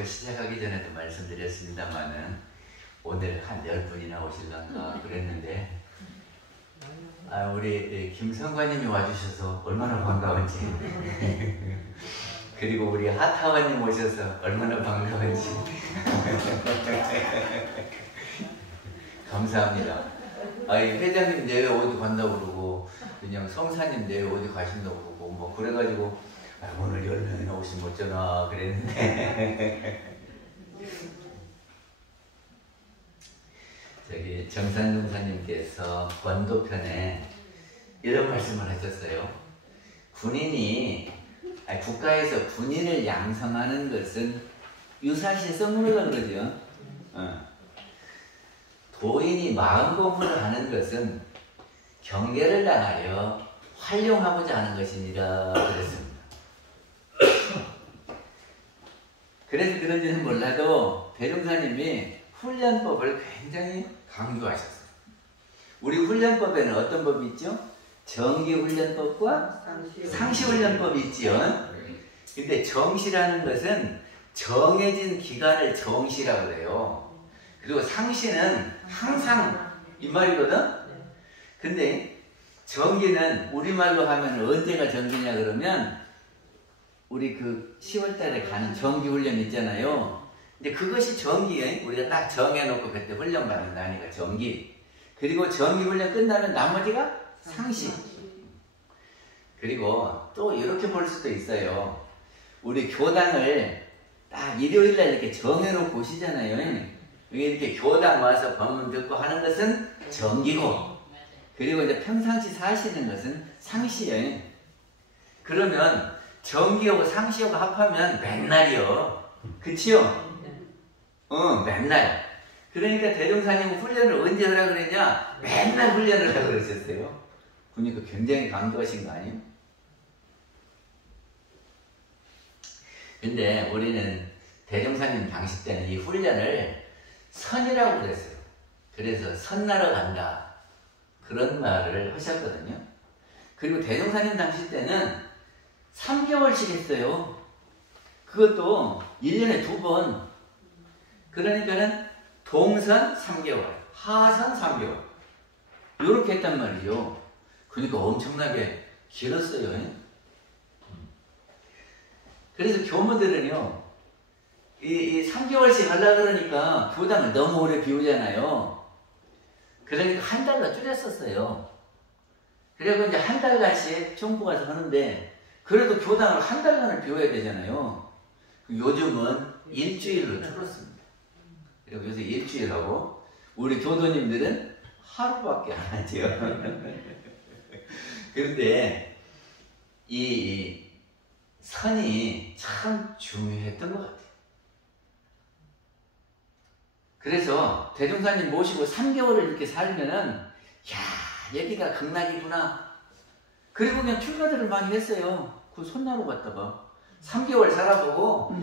수업을 시작하기 전에도 말씀드렸습니다만은 오늘 한 10분이나 오실란가 그랬는데 우리 김성관님이 와주셔서 얼마나 반가운지 그리고 우리 하타와님 오셔서 얼마나 반가운지 감사합니다. 회장님 내외 어디 간다고 그러고 그냥 성사님 내외 어디 가신다고 그러고 뭐 그래가지고 오늘 10명이나 오시면 어쩌나 그랬는데 저기 정산동사님께서 권도편에 이런 말씀을 하셨어요. 국가에서 군인을 양성하는 것은 유사시 성물이라고 그러죠. 도인이 마음 공부를 하는 것은 경계를 당하여 활용하고자 하는 것이니라 그랬습니다. 그래서 그런지는 몰라도 대종사님이 훈련법을 굉장히 강조하셨어요. 우리 훈련법에는 어떤 법이 있죠? 정기훈련법과 상시훈련법이 있죠. 근데 정시라는 것은 정해진 기간을 정시라고 그래요. 그리고 상시는 항상 이 말이거든? 근데 정기는 우리말로 하면 언제가 정기냐 그러면 우리 그 10월달에 가는 정기훈련 있잖아요. 근데 그것이 정기에 우리가 딱 정해놓고 그때 훈련 받는다니까 정기. 그리고 정기훈련 끝나면 나머지가 상시. 그리고 또 이렇게 볼 수도 있어요. 우리 교당을 딱 일요일날 이렇게 정해놓고 오시잖아요. 이렇게 교당 와서 법문 듣고 하는 것은 정기고, 그리고 이제 평상시 사시는 것은 상시예요. 그러면 정기하고 상시하고 합하면 맨날이요. 그치요? 맨날. 그러니까 대종사님은 훈련을 언제 하라 그랬냐? 맨날 훈련을 하라고 그러셨어요. 그러니까 굉장히 강조하신 거 아니에요? 근데 우리는 대종사님 당시 때는 이 훈련을 선이라고 그랬어요. 그래서 선나러 간다. 그런 말을 하셨거든요. 그리고 대종사님 당시 때는 3개월씩 했어요. 그것도 1년에 2번. 그러니까는 동선 3개월, 하선 3개월. 이렇게 했단 말이죠. 그러니까 엄청나게 길었어요. 그래서 교무들은요, 이 3개월씩 하려고 그러니까 교당을 너무 오래 비우잖아요. 그러니까 한 달로 줄였었어요. 그리고 이제 한 달간씩 총부 가서 하는데, 그래도 교당을 한 달간을 비워야 되잖아요. 요즘은 일주일로 줄었습니다. 그리고 요새 일주일하고, 우리 교도님들은 하루밖에 안 하죠. 그런데 이 선이 참 중요했던 것 같아요. 그래서 대종사님 모시고 3개월을 이렇게 살면은, 야, 여기가 극락이구나. 그리고 그냥 출가들을 많이 했어요. 그 손나루 갔다가 3개월 살아보고,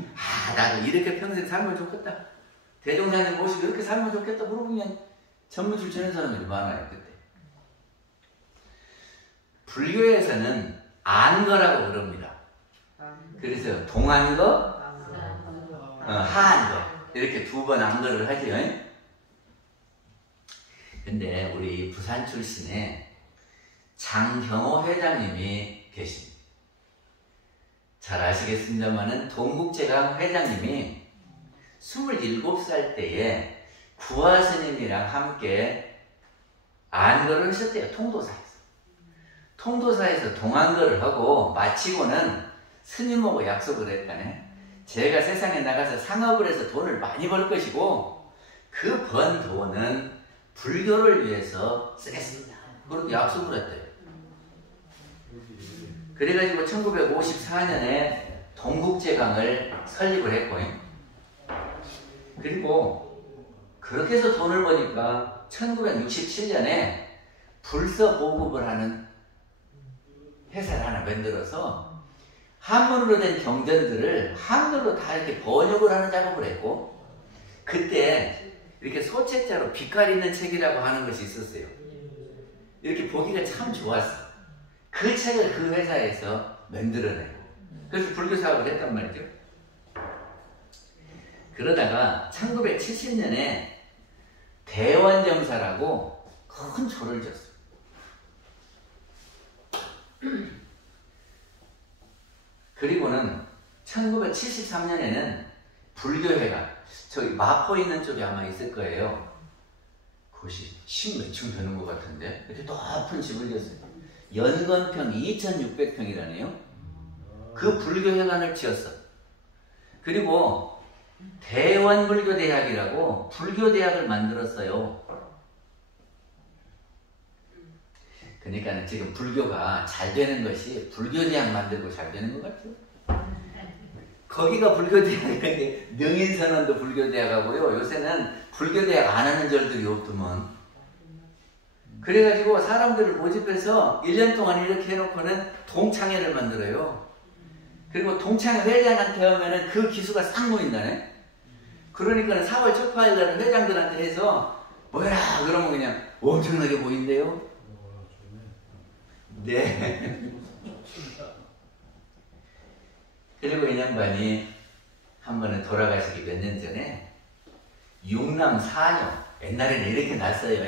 나도 이렇게 평생 살면 좋겠다. 대종사님 모시고 이렇게 살면 좋겠다. 물어보면 전무줄 치는 사람들이 많아요, 그때. 불교에서는 안거라고 그럽니다. 그래서 동안거, 하안거. 이렇게 2번 안거를 하죠. 근데 우리 부산 출신에 장경호 회장님이 계십니다. 잘 아시겠습니다만은 동국제강 회장님이 27살 때에 구화 스님이랑 함께 안거를 하셨대요. 통도사에서. 통도사에서 동안거를 하고 마치고는 스님하고 약속을 했다네. 제가 세상에 나가서 상업을 해서 돈을 많이 벌 것이고 그 번 돈은 불교를 위해서 쓰겠습니다. 그렇게 약속을 했대요. 그래가지고 1954년에 동국제강을 설립을 했고, 그리고 그렇게 해서 돈을 버니까 1967년에 불서 보급을 하는 회사를 하나 만들어서 한문으로 된 경전들을 한글로 다 이렇게 번역을 하는 작업을 했고, 그때 이렇게 소책자로 빛깔 있는 책이라고 하는 것이 있었어요. 이렇게 보기가 참 좋았어. 그 책을 그 회사에서 만들어내고, 그래서 불교 사업을 했단 말이죠. 그러다가 1970년에 대원정사라고 큰 조를 졌어요. 그리고는 1973년에는 불교회가 저기 마포 있는 쪽에 아마 있을 거예요. 그것이 10몇 층 되는 것 같은데 이렇게 높은 집을 졌어요. 연건평이 2600평이라네요. 그 불교회관을 지었어. 그리고 대원불교대학이라고 불교대학을 만들었어요. 그러니까 지금 불교가 잘 되는 것이 불교대학 만들고 잘 되는 것 같죠. 거기가 불교대학인데 능인선언도 불교대학하고요. 요새는 불교대학 안 하는 절들이 없더만. 그래가지고 사람들을 모집해서 1년 동안 이렇게 해놓고는 동창회를 만들어요. 그리고 동창회 회장한테 하면은 그 기수가 싹 모인다네. 그러니까 4월 첫 화일날 회장들한테 해서 뭐야 그러면 그냥 엄청나게 보인대요. 네. 그리고 이 양반이 한 번은 돌아가시기 몇 년 전에 육남 사녀, 옛날에는 이렇게 났어요.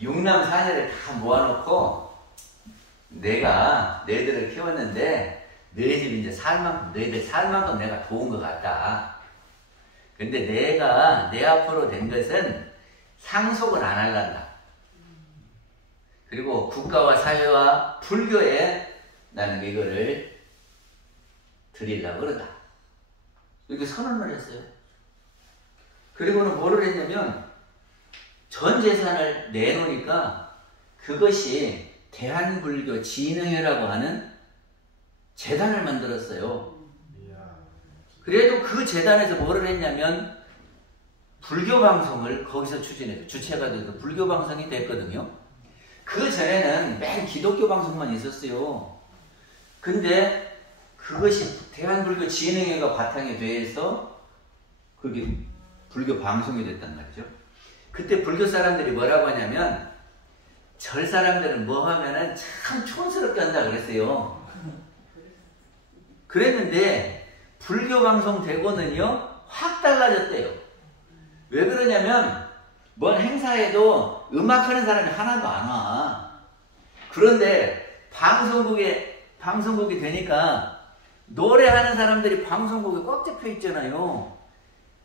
육남 사녀를 다 모아놓고 내가 너희들을 키웠는데 너희 집 이제 살 만큼, 너희들 살 만큼 내가 도운 것 같다. 근데 내가 내 앞으로 된 것은 상속을 안 할란다. 그리고 국가와 사회와 불교에 나는 이거를 드리려고 그러다. 이렇게 선언을 했어요. 그리고는 뭐를 했냐면 전 재산을 내놓으니까 그것이 대한불교 진흥회라고 하는 재단을 만들었어요. 그래도 그 재단에서 뭐를 했냐면 불교 방송을 거기서 추진해서 주체가 돼서 불교 방송이 됐거든요. 그 전에는 맨 기독교 방송만 있었어요. 근데 그것이 대한불교 진흥회가 바탕이 돼서 그게 불교 방송이 됐단 말이죠. 그때 불교 사람들이 뭐라고 하냐면 절 사람들은 뭐 하면은 참 촌스럽게 한다 그랬어요. 그랬는데 불교 방송 되고는요 확 달라졌대요. 왜 그러냐면 뭔 행사에도 음악하는 사람이 하나도 안 와. 그런데 방송국이 되니까 노래하는 사람들이 방송국에 꽉 잡혀 있잖아요.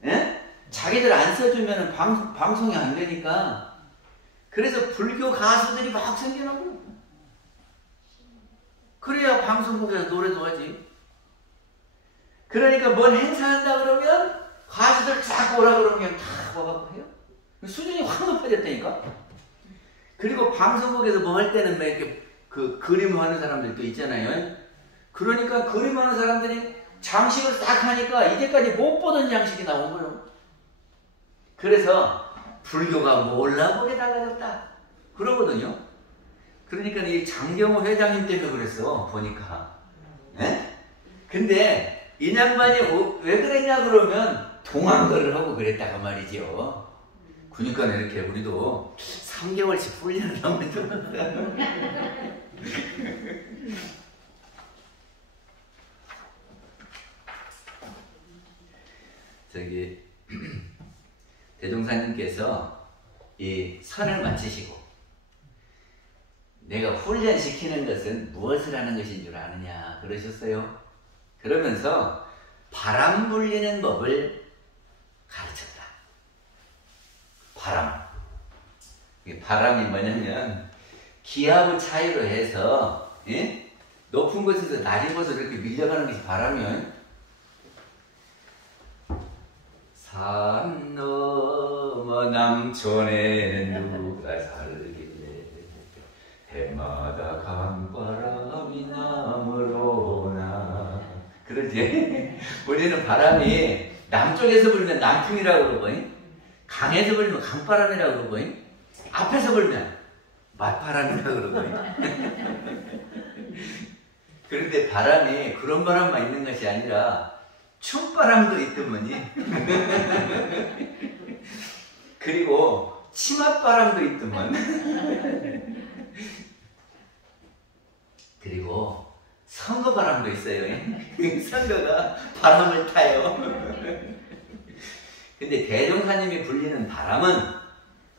예? 자기들 안 써주면 방송이 안 되니까. 그래서 불교 가수들이 막 생겨나고. 그래야 방송국에서 노래도 하지. 그러니까 뭔 행사한다 그러면 가수들 쫙 오라 그러면 그냥 다 와갖고 해요. 수준이 확 높아졌다니까. 그리고 방송국에서 뭐 할 때는 막 이렇게 그 그림하는 사람들도 있잖아요. 그러니까 그림하는 사람들이 장식을 싹 하니까 이제까지 못 보던 장식이 나온 거예요. 그래서 불교가 몰라보게 달라졌다 그러거든요. 그러니까 이 장경호 회장님 때문에 그랬어 보니까. 네? 근데 이 양반이 왜 그랬냐 그러면 동안거를 하고 그랬다가 말이죠. 그러니까 이렇게 우리도 3개월씩 훈련을 하면 좀 저기 대종사님께서 이 선을 마치시고 내가 훈련시키는 것은 무엇을 하는 것인 줄 아느냐 그러셨어요. 그러면서 바람 불리는 법을 가르쳤다. 바람이 뭐냐면 기압의 차이로 해서 높은 곳에서 낮은 곳으로 이렇게 밀려가는 것이 바람이에요. 산 넘어 남촌에는 누가 살길래 해마다 강바람이 남으로나. 그러지? 우리는 바람이 남쪽에서 불면 남풍이라고 그러고 강에서 불면 강바람이라고 그러고 앞에서 불면 맞바람이라고 그러고 그런데 바람이 그런 바람만 있는 것이 아니라 춤바람도 있더머니. 그리고 치맛바람도 있더만. 그리고 선거바람도 있어요. 선거가 바람을 타요. 근데 대종사님이 불리는 바람은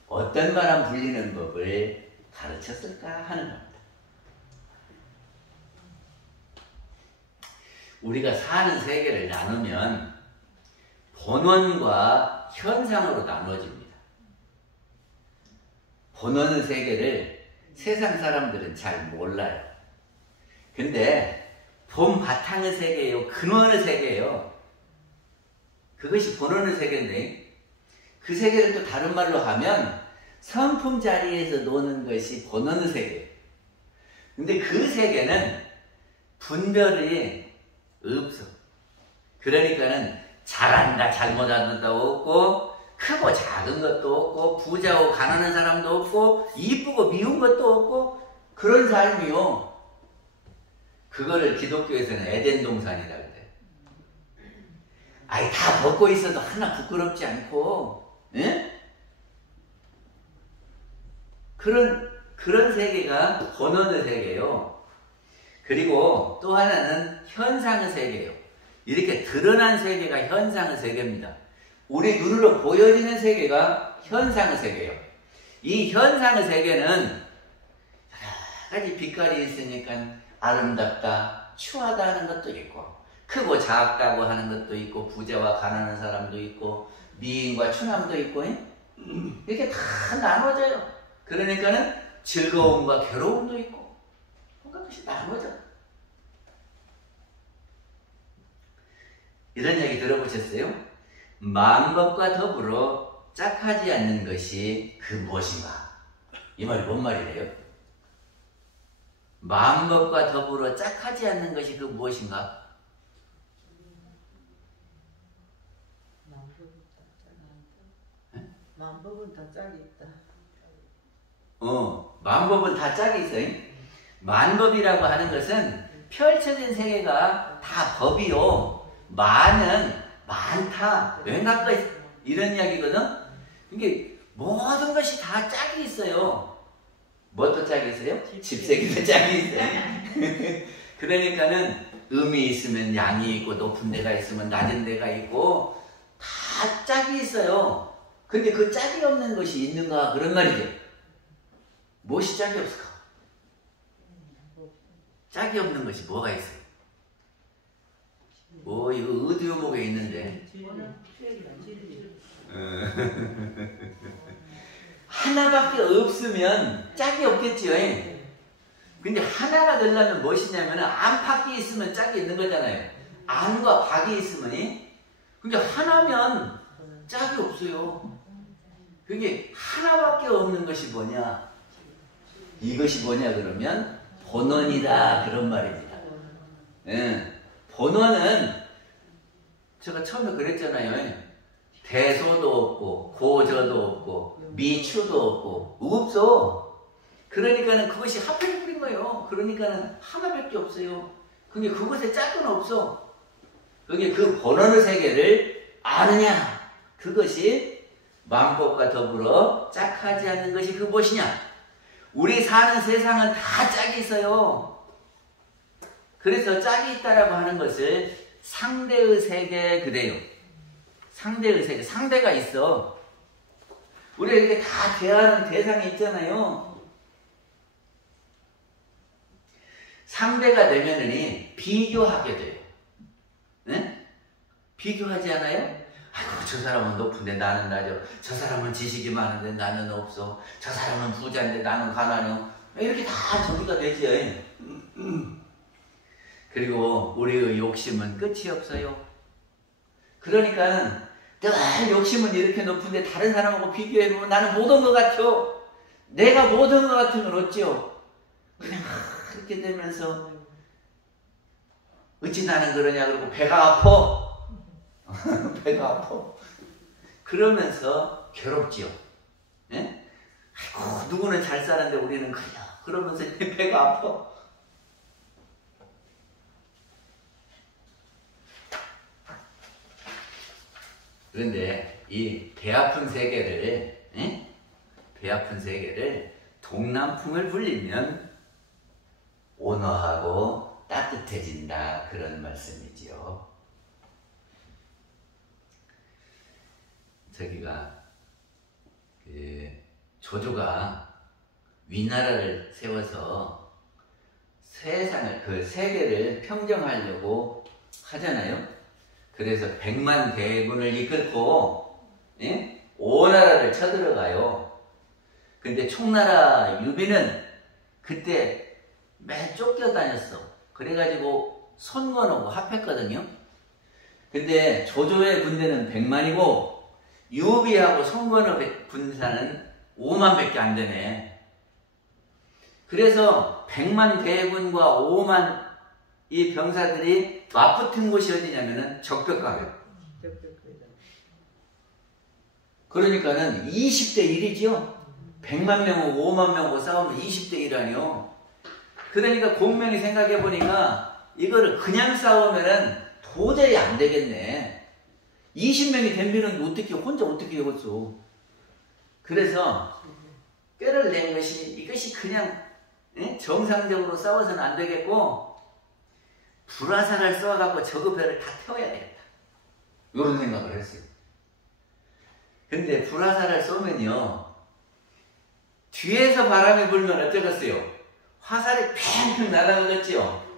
어떤 바람 불리는 법을 가르쳤을까 하는 겁니다. 우리가 사는 세계를 나누면 본원과 현상으로 나누어집니다. 본원 세계를 세상 사람들은 잘 몰라요. 근데 본 바탕의 세계예요. 근원의 세계예요. 그것이 본원의 세계인데 그 세계를 또 다른 말로 하면 성품 자리에서 노는 것이 본원의 세계예요. 근데 그 세계는 분별이 없어. 그러니까는 잘한다 잘못한다 없고 크고 작은 것도 없고 부자고 가난한 사람도 없고 이쁘고 미운 것도 없고 그런 삶이요. 그거를 기독교에서는 에덴 동산이라 그래. 아이 다 벗고 있어도 하나 부끄럽지 않고, 예? 그런 세계가 본원의 세계예요. 그리고 또 하나는 현상의 세계예요. 이렇게 드러난 세계가 현상의 세계입니다. 우리 눈으로 보여지는 세계가 현상의 세계예요. 이 현상의 세계는 여러 가지 빛깔이 있으니까 아름답다, 추하다 하는 것도 있고 크고 작다고 하는 것도 있고 부자와 가난한 사람도 있고 미인과 추남도 있고 이렇게 다 나눠져요. 그러니까는 즐거움과 괴로움도 있고 뭔가 그것이 나눠져. 이런 얘기 들어보셨어요? 마음법과 더불어 짝하지 않는 것이 그 무엇인가? 이 말이 뭔 말이래요? 마음법과 더불어 짝하지 않는 것이 그 무엇인가? 마음법은 다 짝이 있다. 마음법은 다 짝이 있어요. 만법이라고 하는 것은 펼쳐진 세계가 다 법이요. 만은 많다, 왠가 이런 이야기거든. 이게 모든 것이 다 짝이 있어요. 뭐도 짝이 있어요? 집세기도 짝이 있어요. 그러니까는 음이 있으면 양이 있고 높은 데가 있으면 낮은 데가 있고 다 짝이 있어요. 근데 그 짝이 없는 것이 있는가 그런 말이죠. 무엇이 짝이 없을까? 짝이 없는 것이 뭐가 있어요? 이거 의디오목에 있는데 하나밖에 없으면 짝이 없겠지요. 근데 하나가 되려면 무엇이냐면 안팎이 있으면 짝이 있는 거잖아요. 안과 밖이 있으면 그게 하나면 짝이 없어요. 그게 하나밖에 없는 것이 뭐냐? 이것이 뭐냐 그러면 본원이다 그런 말입니다. 본원은 제가 처음에 그랬잖아요. 대소도 없고 고저도 없고 미추도 없고 없어. 그러니까는 그것이 하필뿐인 거예요. 그러니까는 하나밖에 없어요. 근데 그것에 짝은 없어. 그게 그 본원의 세계를 아느냐? 그것이 만법과 더불어 짝하지 않는 것이 그 무엇이냐? 우리 사는 세상은 다 짝이 있어요. 그래서 짝이 있다라고 하는 것을 상대의 세계 그래요. 상대의 세계, 상대가 있어. 우리가 이렇게 다 대하는 대상이 있잖아요. 상대가 되면은 비교하게 돼요. 네? 비교하지 않아요? 아이고, 저 사람은 높은데 나는 낮아. 저 사람은 지식이 많은데 나는 없어. 저 사람은 부자인데 나는 가난해. 이렇게 다 정리가 되죠. 그리고 우리의 욕심은 끝이 없어요. 그러니까 늘 욕심은 이렇게 높은데 다른 사람하고 비교해보면 나는 못 온 것 같죠. 내가 못 온 것 같으면 어찌요? 그냥 이렇게 되면서 어찌 나는 그러냐 그러고 배가 아파. 배가 아파. 그러면서 괴롭지요. 예? 아이고, 누구는 잘 사는데 우리는 그래요. 그러면서 배가 아파. 그런데 이 배 아픈 세계를, 배 아픈 세계를 동남풍을 불리면 온화하고 따뜻해진다 그런 말씀이지요. 저기가 조조가 위나라를 세워서 세상을 세계를 평정하려고 하잖아요. 그래서 100만 대군을 이끌고 오나라를 쳐들어가요. 근데 총나라 유비는 그때 맨 쫓겨다녔어. 그래가지고 손 거놓고 합했거든요. 근데 조조의 군대는 100만이고 유비하고 손 거놓은 군사는 5만 밖에 안 되네. 그래서 100만 대군과 5만 이 병사들이 맞붙은 곳이 어디냐면은 적벽강이에요. 그러니까는 20대 1이죠. 100만 명하고 5만 명하고 싸우면 20대 1아니요. 그러니까 공명이 생각해 보니까 이거를 그냥 싸우면은 도저히 안 되겠네. 20명이 덤비는데 어떻게 혼자 어떻게 해겠어. 그래서 꾀를 낸 것이 이것이 그냥 정상적으로 싸워서는 안 되겠고 불화살을 쏘아갖고 저그 배를 다 태워야 되겠다. 이런 생각을 했어요. 근데 불화살을 쏘면요 뒤에서 바람이 불면 어쩌겠어요? 화살이 팽팽 날아가겠지요.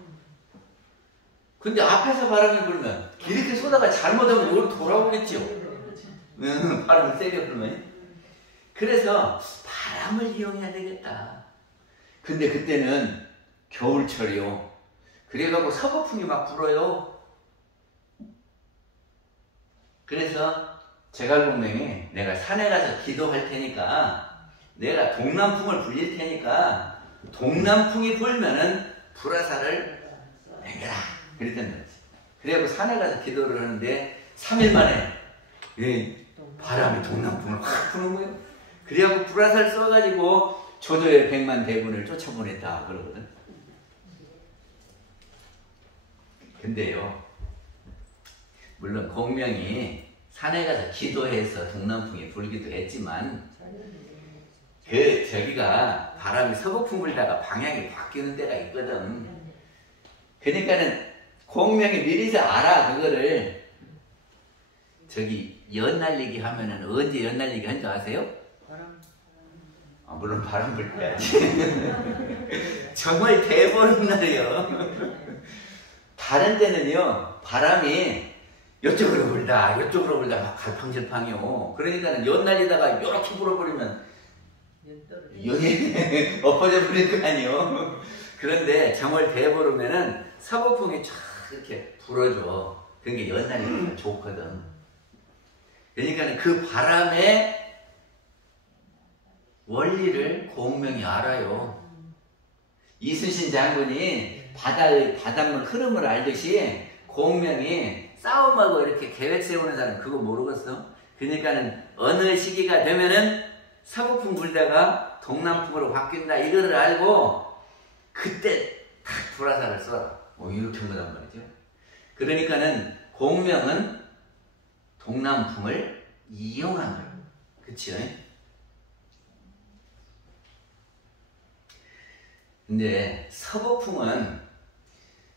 근데 앞에서 바람이 불면 이렇게 쏘다가 잘못하면 이걸 돌아오겠지요. 바람을 세게 불면. 그래서 바람을 이용해야 되겠다. 근데 그때는 겨울철이요. 그래갖고 서거풍이 막 불어요. 그래서 제갈공명이 내가 산에 가서 기도할 테니까 내가 동남풍을 불릴 테니까 동남풍이 불면은 불화살을 내겨라. 그랬단 말이지. 그래갖고 산에 가서 기도를 하는데 3일 만에 바람이 동남풍을 확 부는 거예요. 그래갖고 불화살 쏘가지고 조조의 100만 대군을 쫓아보냈다 그러거든. 근데요 물론 공명이 산에 가서 기도해서 동남풍이 불기도 했지만 저기가 바람이 서북풍 불다가 방향이 바뀌는 데가 있거든. 그러니까는 공명이 미리서 알아. 그거를 저기 연날리기 하면은 언제 연날리기 한 줄 아세요? 물론 바람 불 때야지. 정말 대보는 날이요. 다른 때는요 바람이 이쪽으로 불다 이쪽으로 불다 막 갈팡질팡이요. 그러니까는 연날리다가 이렇게 불어버리면 연이 엎어져 버릴 거 아니요. 그런데 정월 대보르면은 서북풍이 쫙 이렇게 불어줘. 그게 연날리기가 좋거든. 그러니까는 그 바람의 원리를 공명이 알아요. 이순신 장군이 바닷물 흐름을 알듯이 공명이 싸움하고 이렇게 계획 세우는 사람 그거 모르겠어. 그러니까는 어느 시기가 되면은 서북풍 불다가 동남풍으로 바뀐다 이거를 알고 그때 탁 불화살을 쏘라. 이렇게 한 거단 말이죠. 그러니까는 공명은 동남풍을 이용한 거예요. 그치요? 근데 서북풍은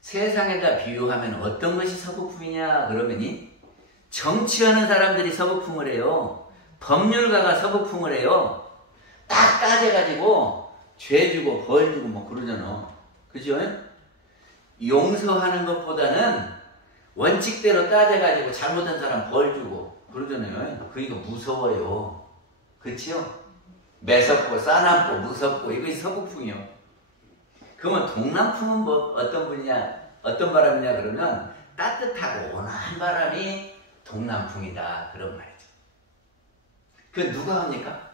세상에다 비유하면 어떤 것이 서북풍이냐 그러면이 정치하는 사람들이 서북풍을 해요. 법률가가 서북풍을 해요. 딱 따져가지고 죄 주고 벌 주고 뭐 그러잖아. 그죠? 용서하는 것보다는 원칙대로 따져가지고 잘못한 사람 벌 주고 그러잖아요. 그러니까 무서워요. 그치요? 매섭고 싸납고 무섭고 이것이 서북풍이요. 그러면 동남풍은 뭐 어떤 분이냐, 어떤 바람이냐 그러면 따뜻하고 온화한 바람이 동남풍이다 그런 말이죠. 그 누가 합니까?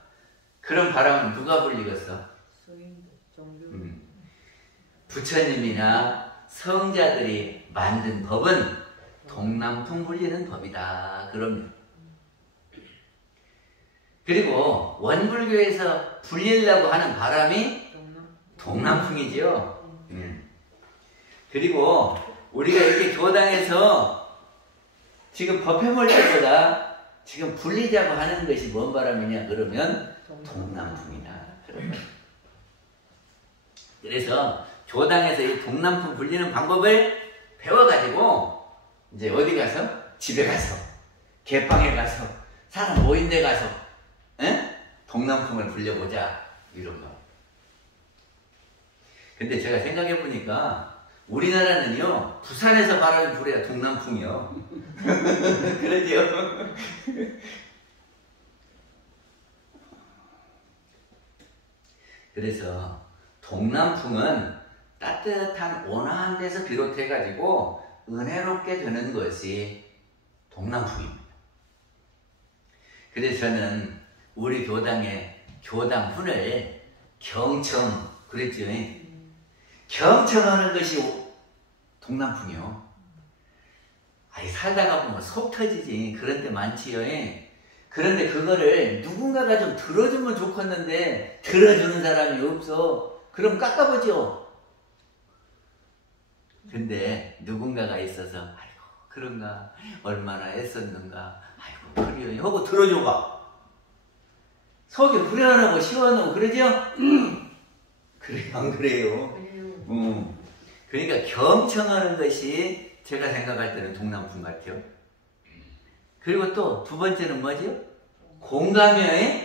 그런 바람은 누가 불리겠어? 부처님이나 성자들이 만든 법은 동남풍 불리는 법이다 그럽니다. 그리고 원불교에서 불리려고 하는 바람이 동남풍이지요. 그리고 우리가 이렇게 교당에서 지금 법회몰 때보다 지금 불리자고 하는 것이 뭔 바람이냐 그러면 동남풍이다. 그래서 교당에서 이 동남풍 불리는 방법을 배워가지고 이제 어디 가서 집에 가서 개방에 가서 사람 모인 데 가서 동남풍을 불려보자 이런 거. 근데 제가 생각해 보니까 우리나라는요 부산에서 바람이 불어야 동남풍이요. 그러죠? 그래서 동남풍은 따뜻한 온화한 데서 비롯해 가지고 은혜롭게 되는 것이 동남풍입니다. 그래서 저는 우리 교당의 교당훈을 경청 그랬죠. 경청하는 것이 동남풍이요. 아니 살다가 보면 속 터지지 그런 데 많지요. 그런데 그거를 누군가가 좀 들어주면 좋겠는데 들어주는 사람이 없어. 그럼 깎아보죠. 근데 누군가가 있어서 아이고 그런가 얼마나 애썼는가 아이고 그래요 하고 들어줘봐. 속이 후련하고 시원하고 그러죠? 그래요 안 그래요? 그러니까 경청하는 것이 제가 생각할 때는 동남풍 같아요. 그리고 또 두 번째는 뭐죠? 공감이요.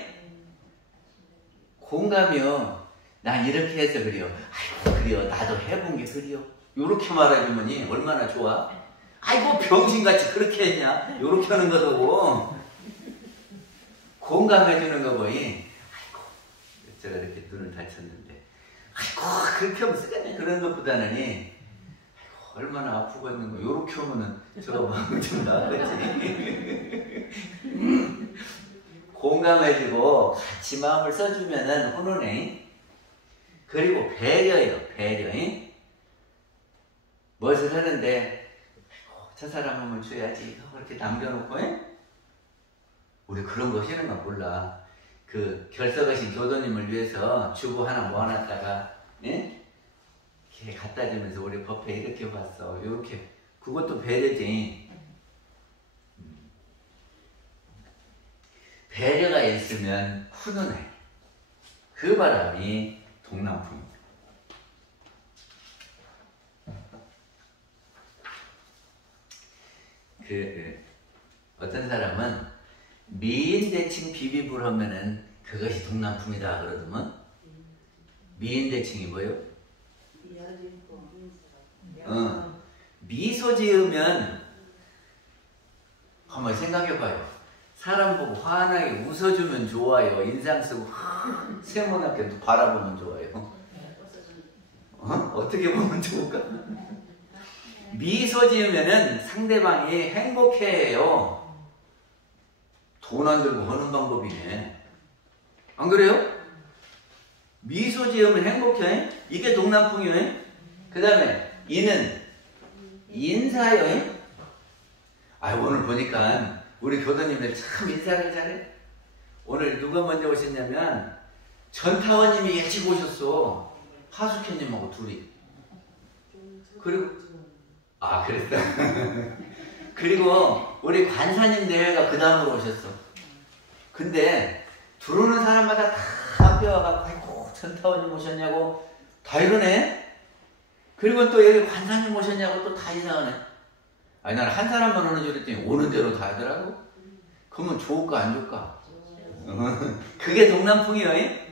공감이요. 난 이렇게 해서 그래요. 아이고 그래요 나도 해본 게 그래요. 요렇게 말해주면 얼마나 좋아? 아이고 병신같이 그렇게 했냐? 요렇게 하는 거고 공감해주는 거 보이. 아이고 제가 이렇게 눈을 다쳤는데 아이고 그렇게 하면 쓰겠네 그런 것보다는 아이고 얼마나 아프고 있는 거 요렇게 하면은 저가 마음이 좀 나았겠지. 공감해주고 같이 마음을 써주면은 훈훈해. 그리고 배려예요. 배려. 무엇을 하는데 저 사람 한번 줘야지 그렇게 남겨놓고 우리 그런 거 싫은 거 몰라. 그 결석하신 교도님을 위해서 주고 하나 모아놨다가 이렇게 갖다 주면서 우리 법회 이렇게 봤어 이렇게 그것도 배려지. 배려가 있으면 훈훈해. 그 바람이 동남풍입니다. 어떤 사람은 미인대칭 비비불 하면은 그것이 동남풍이다 그러더만. 미인대칭이 뭐예요? 미소 지으면 한번 생각해봐요. 사람 보고 환하게 웃어주면 좋아요. 인상 쓰고 세모나게 바라보면 좋아요. 어떻게 보면 좋을까? 미소 지으면은 상대방이 행복해해요. 돈 안 들고 하는 방법이네. 안 그래요? 미소 지으면 행복해. 이게 동남풍이에요. 그 다음에 이는 인사요. 오늘 보니까 우리 교도님들 참 인사를 잘해. 오늘 누가 먼저 오셨냐면 전타원님이 일찍 오셨어. 하숙현님하고 둘이. 그리고 그랬다. 그리고 우리 관사님 대회가 그 다음으로 오셨어. 근데 들어오는 사람마다 다 앞에 와갖고 아이고 전타원님 오셨냐고 다 이러네. 그리고 또 여기 관사님 오셨냐고 또 다 인사하네. 나는 한 사람만 오는 줄 알았더니 오는 대로 다 하더라고. 그러면 좋을까 안 좋을까? 그게 동남풍이에요.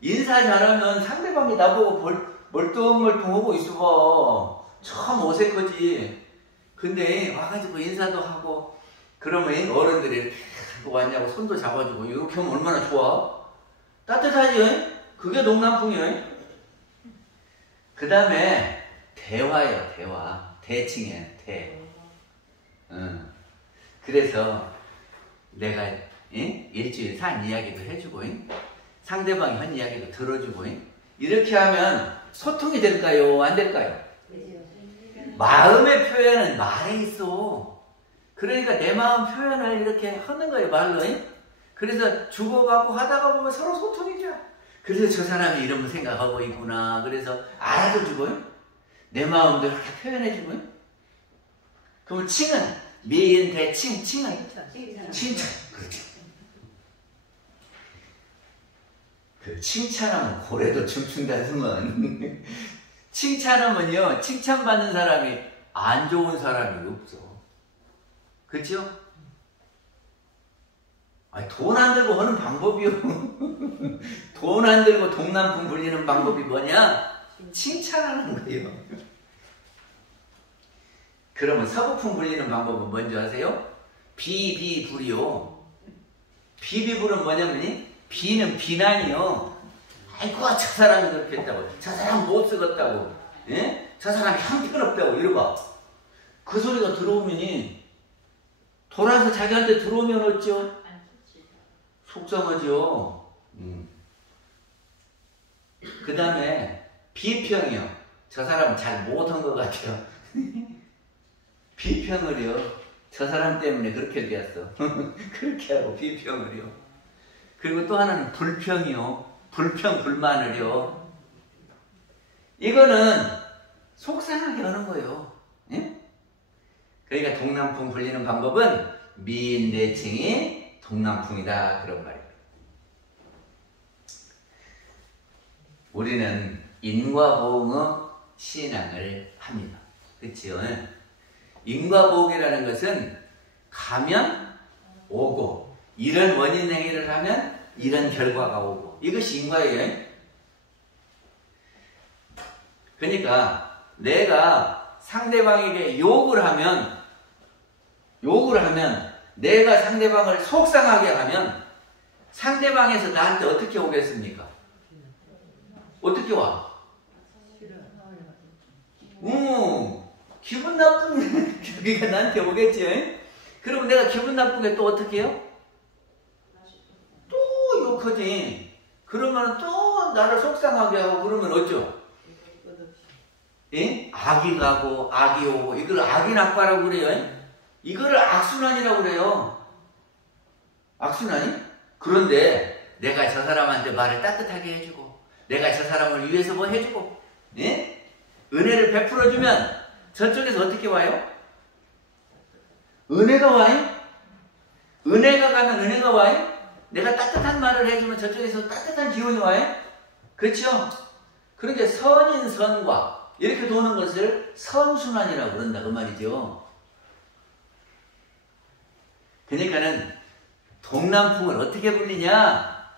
인사 잘하면 상대방이 나보고 멀뚱멀뚱하고 있어. 참 어색하지. 근데 와가지고 인사도 하고 그러면 어른들이 이렇게 갖고 왔냐고 손도 잡아주고 이렇게 하면 얼마나 좋아? 따뜻하지? 그게 동남풍이에요. 그 다음에 대화예요. 대화. 대칭이에요. 대. 그래서 내가 일주일 산 이야기도 해주고 상대방이 한 이야기도 들어주고 이렇게 하면 소통이 될까요? 안 될까요? 마음의 표현은 말에 있어. 그러니까 내 마음 표현을 이렇게 하는 거예요. 말로. 그래서 주고받고 하다가 보면 서로 소통이죠. 그래서 저 사람이 이런 생각하고 있구나. 그래서 알아줘주고 내 마음도 이렇게 표현해주고. 그럼 칭은 미인 대칭, 칭은 칭찬. 그렇죠. 그 칭찬하면 고래도 춤춘다 하면 칭찬하면요 칭찬받는 사람이 안 좋은 사람이 없어. 그렇죠? 아니, 돈 안 들고 하는 방법이요. 돈 안 들고 동남풍 불리는 방법이 뭐냐? 칭찬하는 거예요. 그러면 서북풍 불리는 방법은 뭔지 아세요? 비비불이요. 비비불은 뭐냐면 비는 비난이요. 아이고 저 사람이 그렇게 했다고, 저 사람 못 쓰겠다고, 예? 저 사람이 형편없다고 이러고 그 소리가 들어오면 돌아서 자기한테 들어오면 어쩌? 속상하죠. 그 다음에 비평이요. 저 사람 잘 못한 것 같아요. 비평을요. 저 사람 때문에 그렇게 되었어. 그렇게 하고 비평을요. 그리고 또 하나는 불평이요. 불평 불만을요. 이거는 속상하게 하는 거예요. 예? 그러니까 동남풍 불리는 방법은 미인대칭이 동남풍이다 그런 말이에요. 우리는 인과보응의 신앙을 합니다. 그렇죠? 인과보응이라는 것은 가면 오고, 이런 원인 행위를 하면 이런 결과가 오고, 이것이 인과예요. 그러니까 내가 상대방에게 욕을 하면 내가 상대방을 속상하게 하면 상대방에서 나한테 어떻게 오겠습니까? 어떻게 와? 기분 나쁜 저기가 나한테 오겠지. 그럼 내가 기분 나쁘게 또 어떻게 해요? 또 욕하지. 그러면 또 나를 속상하게 하고 그러면 어쩌? 예? 악이 가고 악이 오고, 이걸 악인악과라고 그래요. 이거를 악순환이라고 그래요. 악순환이? 그런데 내가 저 사람한테 말을 따뜻하게 해주고, 내가 저 사람을 위해서 뭐 해주고, 예? 은혜를 베풀어주면 저쪽에서 어떻게 와요? 은혜가 와요? 은혜가 가면 은혜가 와요? 내가 따뜻한 말을 해주면 저쪽에서 따뜻한 기운이 와요? 그렇죠? 그러니까 선인선과 이렇게 도는 것을 선순환이라고 그런다 그 말이죠. 그러니까는 동남풍을 어떻게 불리냐?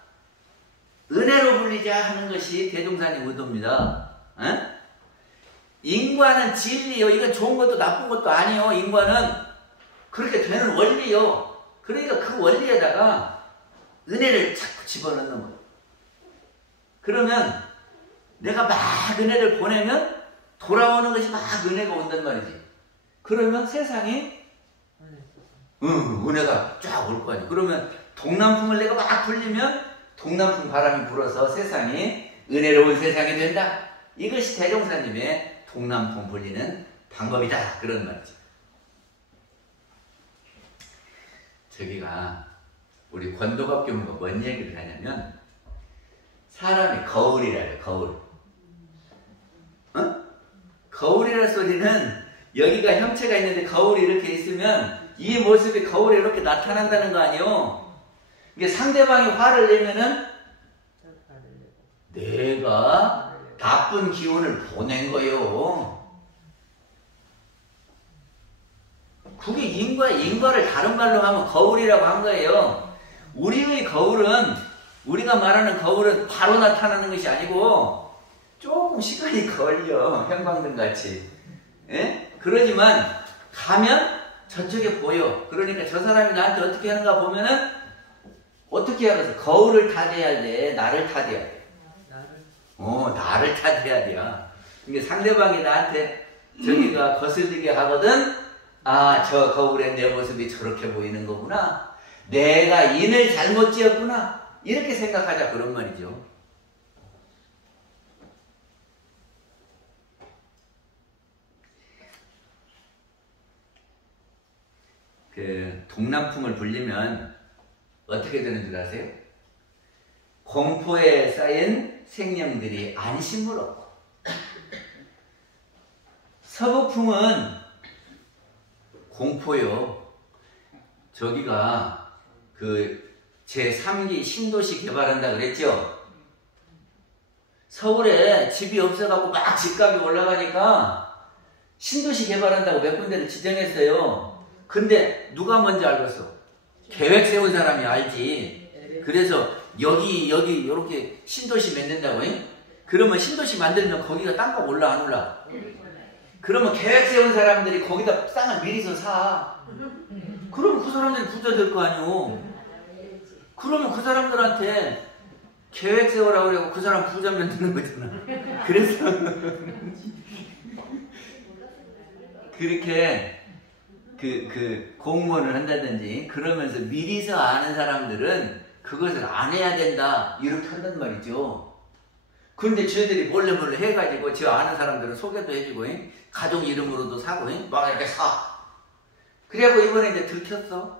은혜로 불리자 하는 것이 대종사님 의도입니다. 에? 인과는 진리요. 이건 좋은 것도 나쁜 것도 아니요. 인과는 그렇게 되는 원리요. 그러니까 그 원리에다가 은혜를 자꾸 집어넣는 거예요. 그러면 내가 막 은혜를 보내면 돌아오는 것이 막 은혜가 온단 말이지. 그러면 세상에 은혜가 쫙 올 거 아니야. 그러면 동남풍을 내가 막 불리면 동남풍 바람이 불어서 세상이 은혜로운 세상이 된다. 이것이 대종사님의 동남풍 불리는 방법이다 그런 말이죠. 저기가 우리 권도갑 교무가 뭔 얘기를 하냐면, 사람이 거울이라요. 거울. 거울이라는 소리는 여기가 형체가 있는데 거울이 이렇게 있으면 이 모습이 거울에 이렇게 나타난다는 거 아니에요. 이게 상대방이 화를 내면은 내가 나쁜 기운을 보낸 거예요. 그게 인과를 다른 말로 하면 거울이라고 한 거예요. 우리의 거울은, 우리가 말하는 거울은 바로 나타나는 것이 아니고 조금 시간이 걸려. 형광등 같이. 예? 그러지만 가면 저쪽에 보여. 그러니까 저 사람이 나한테 어떻게 하는가 보면은 어떻게 해야 돼? 거울을 탓해야 돼? 나를 탓해야 돼? 나를 탓해야 돼. 이게 상대방이 나한테 저기가 거슬리게 하거든. 아, 저 거울에 내 모습이 저렇게 보이는 거구나. 내가 인을 잘못 지었구나. 이렇게 생각하자 그런 말이죠. 그 동남풍을 불리면 어떻게 되는 줄 아세요? 공포에 쌓인 생명들이 안심을 얻고, 서북풍은 공포요. 저기가 그 제3기 신도시 개발한다 그랬죠? 서울에 집이 없어갖고 막 집값이 올라가니까 신도시 개발한다고 몇 군데를 지정했어요. 근데 누가 먼저 알았어? 계획 세운 사람이 알지. 그래서 여기 이렇게 신도시 맺는다고 해? 그러면 신도시 만들면 거기가 땅값 올라 안 올라? 그러면 계획 세운 사람들이 거기다 땅을 미리서 사. 그러면 그 사람들이 부자 될 거 아니오. 그러면 그 사람들한테 계획 세우라고 그러고 그 사람 부자 만드는 거잖아. 그래서 그렇게 그 공무원을 한다든지 그러면서 미리서 아는 사람들은 그것을 안 해야 된다 이렇게 한단 말이죠. 근데 저희들이 몰래 해가지고 저 아는 사람들은 소개도 해주고 가족 이름으로도 사고 막 이렇게 사. 그래갖고 이번에 이제 들켰어.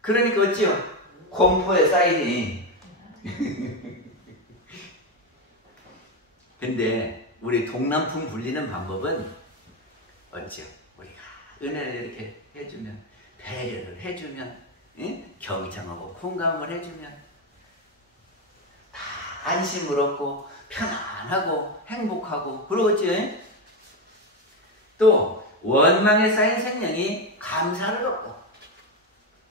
그러니까 어찌요? 공포의 사인이. 근데 우리 동남풍 불리는 방법은 어찌요? 우리가 은혜를 이렇게 해주면, 배려를 해주면, 경청하고 공감을 해주면 다 안심을 얻고 편안하고 행복하고 그러겠지. 또 원망에 쌓인 생명이 감사를 얻고,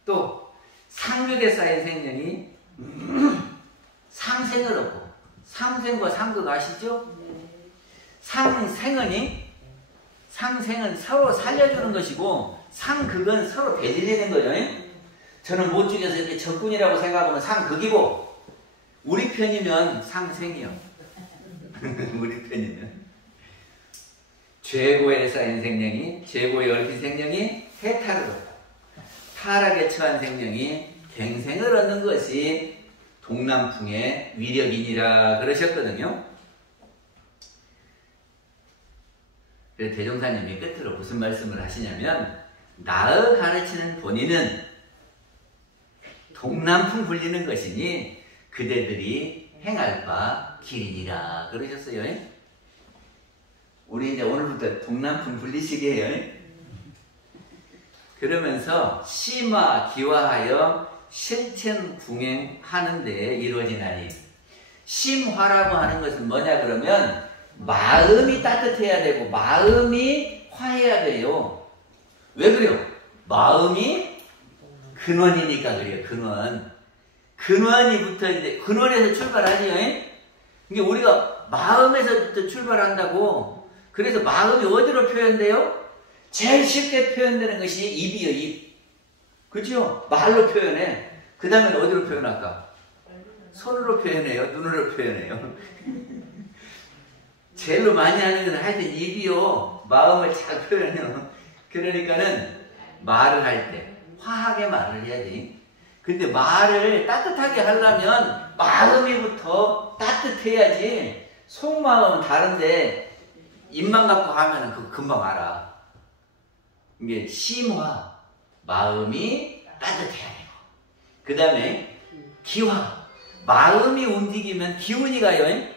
또 상극에 쌓인 생명이 상생을 얻고. 상생과 상극 아시죠? 상생은 서로 살려주는 것이고 상극은 서로 배제되는 거예요. 저는 못 죽여서 이렇게 적군이라고 생각하면 상극이고, 우리 편이면 상생이요. 우리 편이면 죄고에 쌓인 생명이, 죄고에 얽힌 생명이 해탈을 얻고, 타락에 처한 생명이 갱생을 얻는 것이 동남풍의 위력이니라 그러셨거든요. 그래서 대종사님이 끝으로 무슨 말씀을 하시냐면, 나의 가르치는 본인은 동남풍 불리는 것이니 그대들이 행할 바 길이니라 그러셨어요. 우리 이제 오늘부터 동남풍 불리시게요. 그러면서 심화 기화하여 실천 궁행하는 데에 이루어지나니, 심화라고 하는 것은 뭐냐 그러면 마음이 따뜻해야 되고 마음이 화해야 돼요. 왜 그래요? 마음이 근원이니까 그래요. 근원이 붙어 있는데 근원에서 출발하지요. 이게 우리가 마음에서부터 출발한다고. 그래서 마음이 어디로 표현돼요? 제일 쉽게 표현되는 것이 입이요, 입. 그렇죠? 말로 표현해. 그 다음에 어디로 표현할까? 손으로 표현해요? 눈으로 표현해요? 제일로 많이 하는 건 하여튼 입이요. 마음을 잘 표현해요. 그러니까는 말을 할 때 화하게 말을 해야지. 근데 말을 따뜻하게 하려면 마음이부터 따뜻해야지. 속마음은 다른데 입만 갖고 하면은 그거 금방 알아. 이게 심화, 마음이 따뜻해야 되고, 그 다음에 기화, 마음이 움직이면 기운이 가요.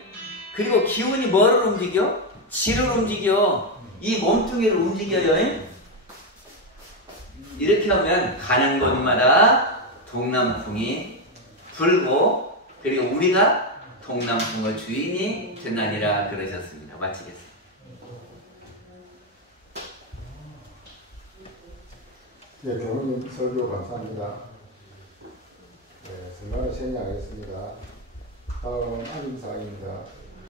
그리고 기운이 뭐를 움직여? 지를 움직여. 이 몸뚱이를 움직여요. 이렇게 하면 가는 곳마다 동남풍이 불고, 그리고 우리가 동남풍의 주인이 되나니라 그러셨습니다. 마치겠습니다. 네, 교수님 설교 감사합니다. 네, 성관을 생략하겠습니다. 다음 안임사항입니다.